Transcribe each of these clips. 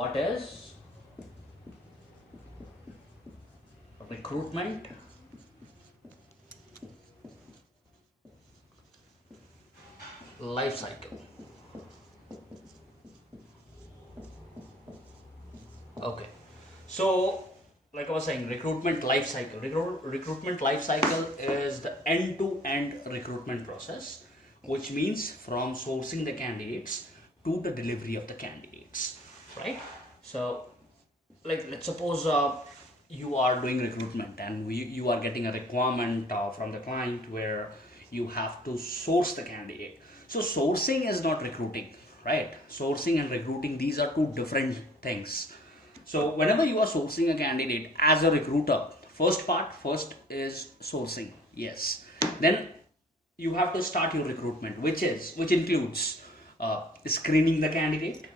what is recruitment life cycle. Okay, so like I was saying, recruitment life cycle. Recruitment life cycle is the end-to-end recruitment process, which means from sourcing the candidates to the delivery of the candidates, right? So, like let's suppose you are doing recruitment and you are getting a requirement from the client where you have to source the candidate. So sourcing is not recruiting, right? Sourcing and recruiting, these are two different things. So whenever you are sourcing a candidate as a recruiter, first is sourcing, yes. Then you have to start your recruitment, which includes screening the candidate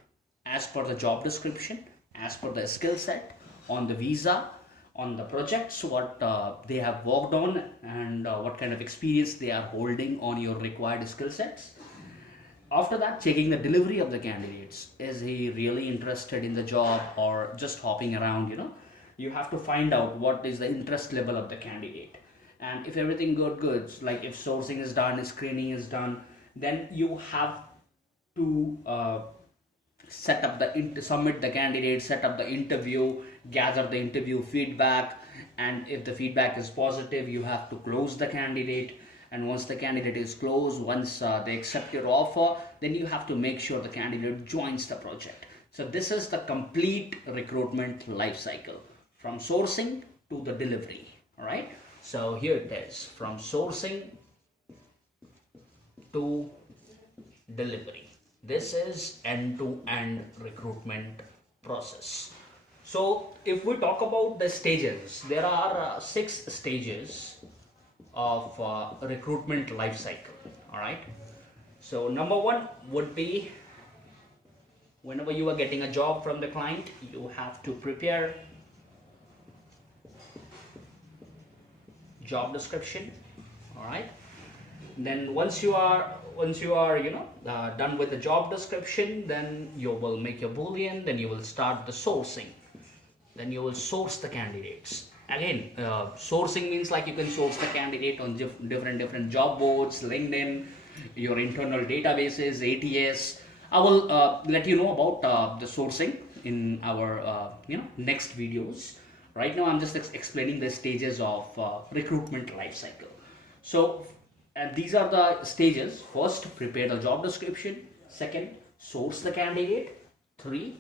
as per the job description, as per the skill set, on the visa, on the projects, what they have worked on, and what kind of experience they are holding on your required skill sets. After that, checking the delivery of the candidates. Is he really interested in the job or just hopping around, You have to find out what is the interest level of the candidate. And if everything good, like if sourcing is done, screening is done, then you have to submit the candidate, set up the interview, gather the interview feedback, and if the feedback is positive, you have to close the candidate. And once the candidate is closed, once they accept your offer, then you have to make sure the candidate joins the project. So this is the complete recruitment life cycle, from sourcing to the delivery. All right. So here it is, from sourcing to delivery. This is end-to-end recruitment process. So if we talk about the stages, there are 6 stages of recruitment life cycle. All right. So number 1 would be, whenever you are getting a job from the client, you have to prepare job description. All right. Then once you are done with the job description, then you will make your boolean, then you will start the sourcing, then you will source the candidates. Again, sourcing means like you can source the candidate on different job boards, LinkedIn, your internal databases, ATS. I will let you know about the sourcing in our next videos. Right now I'm just explaining the stages of recruitment life cycle. So and these are the stages. First, prepare the job description. Second, source the candidate. 3,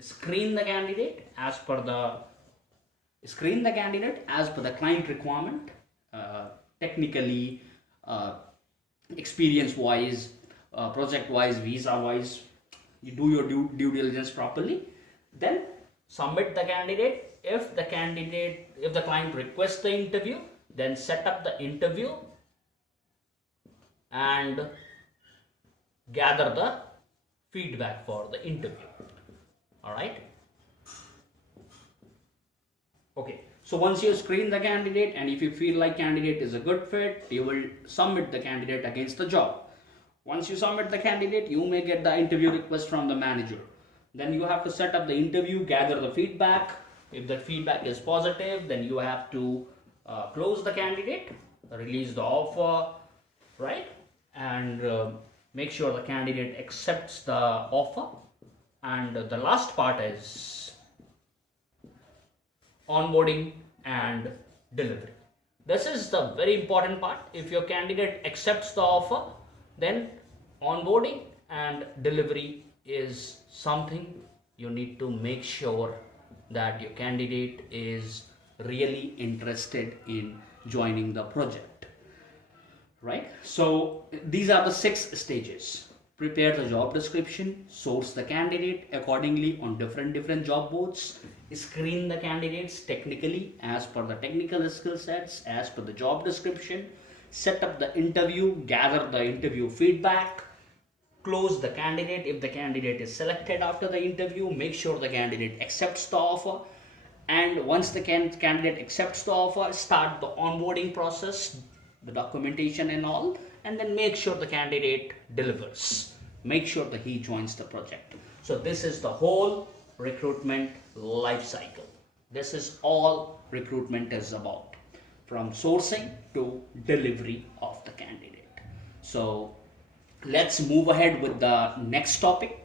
screen the candidate as per the client requirement, technically, experience wise, project wise, visa wise. You do your due diligence properly. Then submit the candidate. If the client requests the interview, then set up the interview and gather the feedback for the interview. All right. Okay. So once you screen the candidate, and if you feel like candidate is a good fit, you will submit the candidate against the job. Once you submit the candidate, you may get the interview request from the manager. Then you have to set up the interview, gather the feedback. If the feedback is positive, then you have to close the candidate, release the offer, right? And make sure the candidate accepts the offer. And the last part is onboarding and delivery. This is the very important part. If your candidate accepts the offer, then onboarding and delivery is something you need to make sure that your candidate is really interested in joining the project, right? So these are the 6 stages. Prepare the job description, source the candidate accordingly on different job boards, screen the candidates technically as per the technical skill sets, as per the job description, set up the interview, gather the interview feedback, close the candidate. If the candidate is selected after the interview, make sure the candidate accepts the offer. And once the candidate accepts the offer, start the onboarding process, the documentation and all, and then make sure the candidate delivers. Make sure that he joins the project. So this is the whole recruitment life cycle. This is all recruitment is about, from sourcing to delivery of the candidate. So let's move ahead with the next topic.